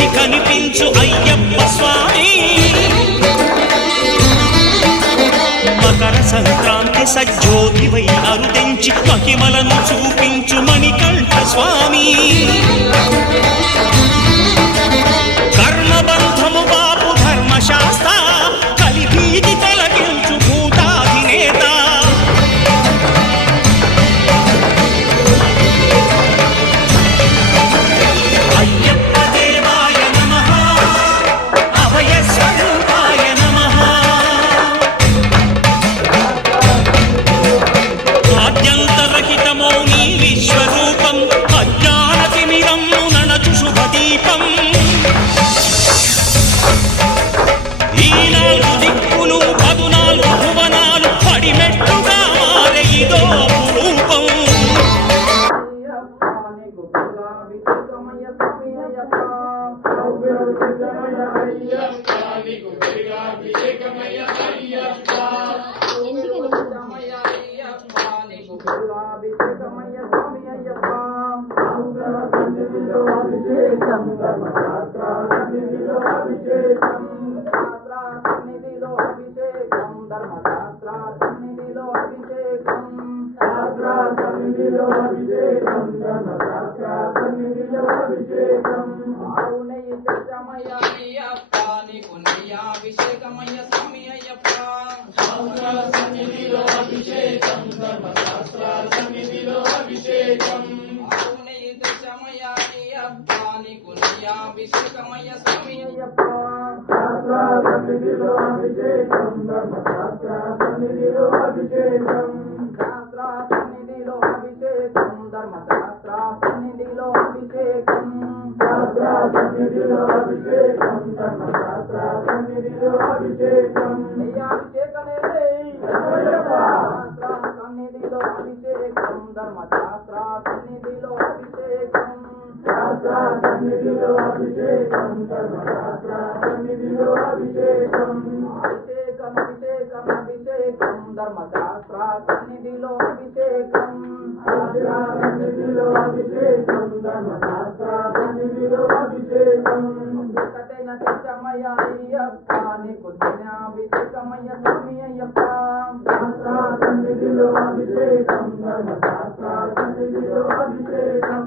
తెచ్చి కనిపించు అయ్యప్ప స్వామి మకర సంక్రాంతి సజ్జోతివై అరుదెంచి మహిమలను చూపించు మణికంఠ స్వామి కర్మబంధము బాపు ధర్మశాస్త్ర కలిభీతి తొలగించు భూతాధినేత అయ్యప్ప దేవాయ నమః అభయ స్వరూపాయ నమః ఆద్యంతరహితమో నీ విశ్వరూపం అజ్ఞానతిమిరము నణచు శుభదీపం ఈ 4 దిక్కులు 14 భువనాలు పడిమెట్టుగా మారే ఇదో రూపం అభిషేకం